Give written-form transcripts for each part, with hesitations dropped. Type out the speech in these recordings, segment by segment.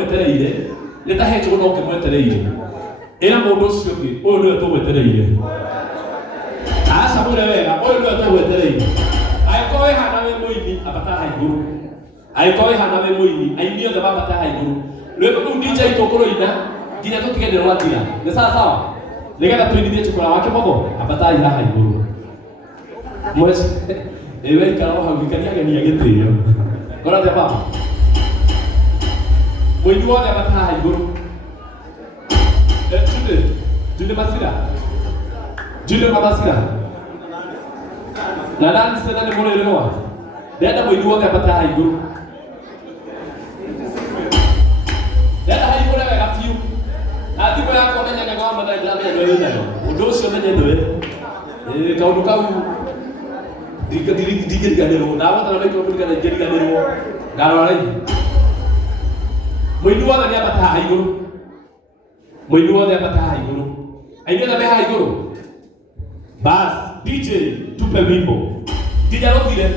mwetereire leta hecho no ke mwetereire era mundu ucio ki uyu niwe tumwetereire asa mure wega uyu niwe tumwetereire aikoe hana we muini abata haiguru aikoe hana we muini aini othe babata haiguru rwego ruu DJ itokoro ina nginya tutigendera wathira ni sawa nigetha twinithie chukura wake mogo abata ira haiguru mwezi ewe ikara hau gikania gitio kora te baba muini wothe abata haiguru Jude Masira na nani sasa ni mbona ile wa dada muini wothe abata haiguru dada haiguru wega fiu na thimo yako menya ngoma na jamii ndio hiyo ndio ucio menya ndio kaundu kau digiriganirwo na wothe na wiko digiriganirwo ngarora muini wothe ni abata haiguru muini wothe abata haiguru aingĩ na meha iguru bas DJ tupe wimbo DJ rotire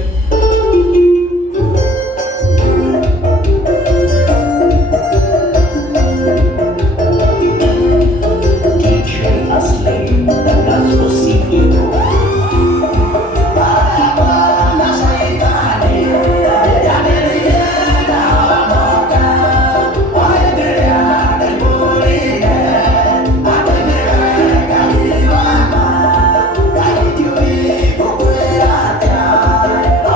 I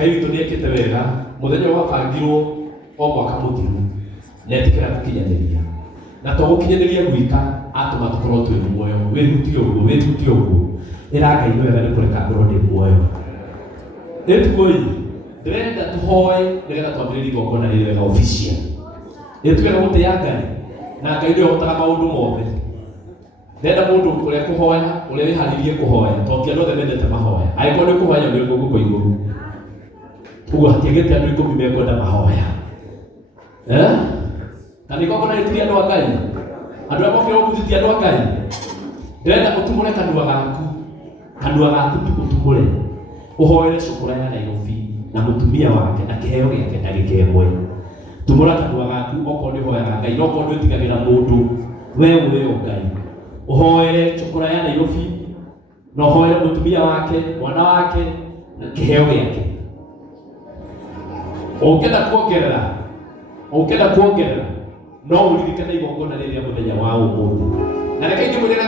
Ngai witũ nĩekĩte wega mũthenya wa bangirwo o mwaka mũthiru netikĩra gũkinyanĩria na to gũkinyanĩria gwika atũma tũkorwo twĩ muoyo wĩhutie ũguo ĩra Ngai nĩ wega nĩ kũreka ngorwo ndĩ muoyo ĩtukũi ndĩrenda tũhoe nĩgetha twambĩrĩrie igongona rĩrĩ wega official nĩtwega gũtĩa Ngai na Ngai nĩ ahotaga maũndũ mothe ndenda mũndũ ũrĩa kũhoya ũrĩa wĩharĩirie kũhoya tondũ andũ othe mendete mahoya angĩkorwo nĩ kũhoya nĩ gũkũ igũrũ ũguo hatiagĩte andũ 10 mekwenda mahoya kana igongona rĩtirĩ andũ a Ngai andũ arĩa mokĩra gũkũthithia andũ a Ngai ndĩrenda ũtumũre kanua gaku ũtumũre ũhoere cũkũra ya Nairobi na mũtumia wake na kĩheo gĩake ndagĩka ĩmwe tumũra kanua gaku okorwo nĩ ũhoyaga Ngai no okorwo nĩ ũtigagĩra mũndũ wewe Ngai ũhoere cũkũra ya Nairobi na ũhoere mũtumia wake mwana wake na kĩheo gĩake ũngĩenda kuongerera no ũririkane igongona rĩrĩa mũthenya wa ũmũthĩ na reke ingĩmwĩra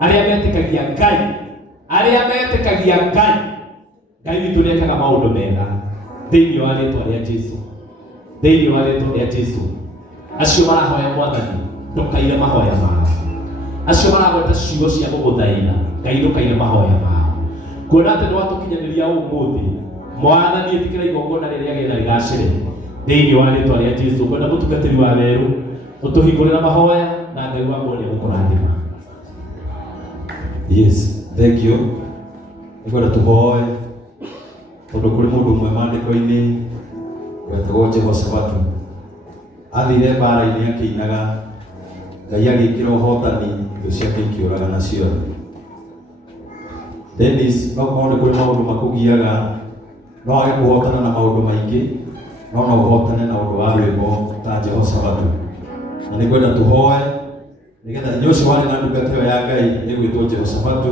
arĩa metĩkagia Ngai witũ nĩekaga maũndũ mega thĩinĩ wa rĩĩtwa rĩa Jesũ acio marahoya Mwathani ndũkaire mahoya mao acio maragweta ciugo cia gũgũthaitha Ngai ndũkaire mahoya mao kuona atĩ nĩ watũkinyanĩria ũmũthĩ Mwathani ĩtĩkĩra igongona rĩrĩa getha rĩgacĩre thĩinĩ wa rĩĩtwa rĩa Jesũ kwenda mũtungatĩri wa werũ ũtũhingũrĩra mahoya na Ngai wa mwanya gũkũrathima. Yes, thank you. Ngwenda tũhoe tondũ kũrĩ mũndũ ũmwe maandĩko-inĩ wetagwo Jehoshafatu athire mbara-inĩ akĩinaga Ngai agĩkĩra ũhotani thũ ciake ikĩũragana ciothe. Dennis, no korwo nĩ kũrĩ maũndũ makũgiaga no wage kũhotana na maũndũ maingĩ no ũhotane na ũndũ wa rwĩmbo ta Jehoshafatu na nĩ kwenda tũhoe nĩgetha hinya ũcio warĩ na ndungata ĩyo ya Ngai ĩgwĩtwo Jehoshafatu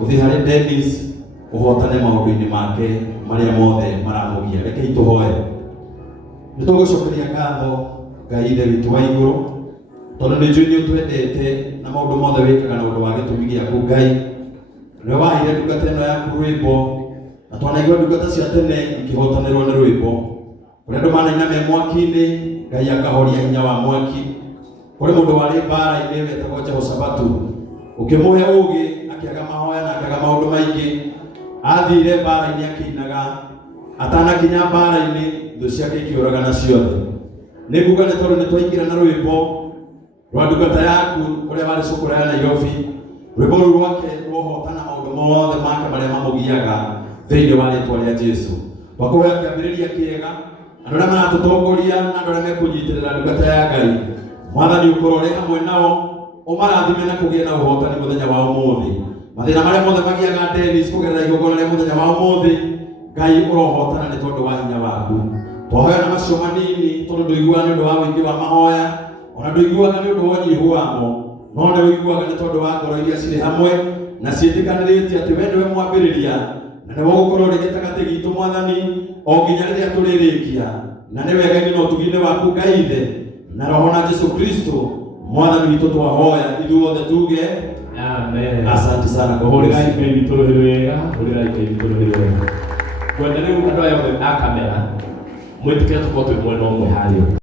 ũthiĩ harĩ Dennis ũhotane maũndũ-inĩ make marĩa mothe maramũgia. Rekei tũhoe. Nĩ tũgũcokeria ngatho Ngai ithe witũ wa igũrũ tondũ nĩ njũĩ nĩ ũtwendete na maũndũ mothe wĩkaga na ũndũ wa gĩtũmi gĩaku Ngai. Nĩ waheire ndungata ĩno yaku rwĩmbo na twanaigua ndungata cia tene ikĩhotanĩrwo nĩ rwĩmbo kũrĩa andũ manaina me mwaki-inĩ Ngai akahoria hinya wa mwaki. Kũrĩ mũndũ warĩ mbara-inĩ wetagwo Jehoshafatu ũkĩmũhe ũũgĩ akĩaga mahoya na akĩaga maũndũ maingĩ athire mbara-inĩ akĩinaga atanakinya mbara-inĩ thũ ciake ikĩũragana ciothe. Nĩ nguga nĩ tondũ nĩ twaingĩra na rwĩmbo rwa ndungata yaku ũrĩa warĩ cũkũra ya Nairobi rwĩmbo rũu rwake rwohotana maũndũ mothe make marĩa mamũgiaga thĩinĩ wa rĩĩtwa rĩa Jesũ. Twakũhoya kĩambĩrĩria kĩega andũ arĩa maratũtongoria na andũ arĩa mekũnyitĩrĩra ndungata ya Ngai Mwathani ũkorwo ũrĩ hamwe nao ũmarathime na kũgĩa na ũhotani mũthenya wa ũmũthĩ. Mathĩna marĩa mothe magiaga Dennis kũgerera igongona rĩa mũthenya wa ũmũthĩ Ngai ũrohotana nĩ tondũ wa hinya waku. Twahoya na macio manini tondũ ndũiguaga nĩ ũndũ wa ũingĩ wa mahoya ona ndũiguaga nĩ ũndũ wa ũnyihu wamo no nĩ ũiguaga nĩ tondũ wa ngoro iria cirĩ hamwe na ciĩtĩkanĩrĩtie atĩ we nĩwe mwambĩrĩria na nĩ wagũkorwo ũrĩ gĩtagatĩ gitũ Mwathani o nginya rĩrĩa tũrĩrĩkia na nĩ wega na ũtugi-inĩ waku Ngai ithe na roho na Jesũ Kristo Mwathani witũ twahoya ithuothe tuge amen. Asante sana kwa hori Ngai witũ rũhĩ wega kwenda rĩu andũ aya othe a kamera mwĩtĩkĩre tũkorwo twĩ mwena ũmwe harĩa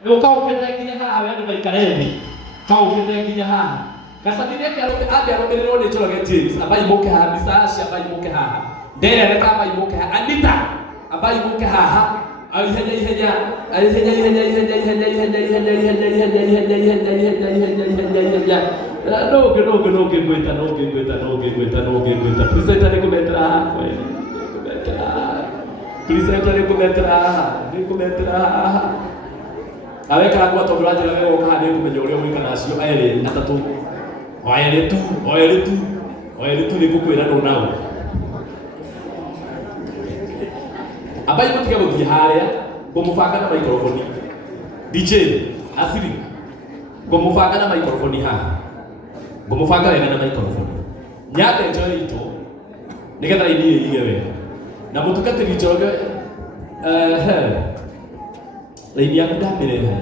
Ukaukete nginya haha we andu maikare thi kaukete nginya haha gacathithie angĩarũmĩrĩrwo nĩ Njoroge James ambai mũke haha Mr. ambai mũke haha nderereka ambai mũke haha Anita ambai mũke haha ihenya ihenya ndũngĩgwĩta presenter nĩngũmetera haha nĩngũmetera haha aweka kwa tondu rajira wewe ukahande kumenya uria mwika nacio aere atatu oere tu nikukwira no nao abai mutige guthie haria ngumubanga na microphone DJ Asiri ngumubanga na microphone haha ngumubanga wega na microphone nyate Njoroge ito nigetha inie ige wega na mutukatiri Njoroge laini yaku ndamĩrehe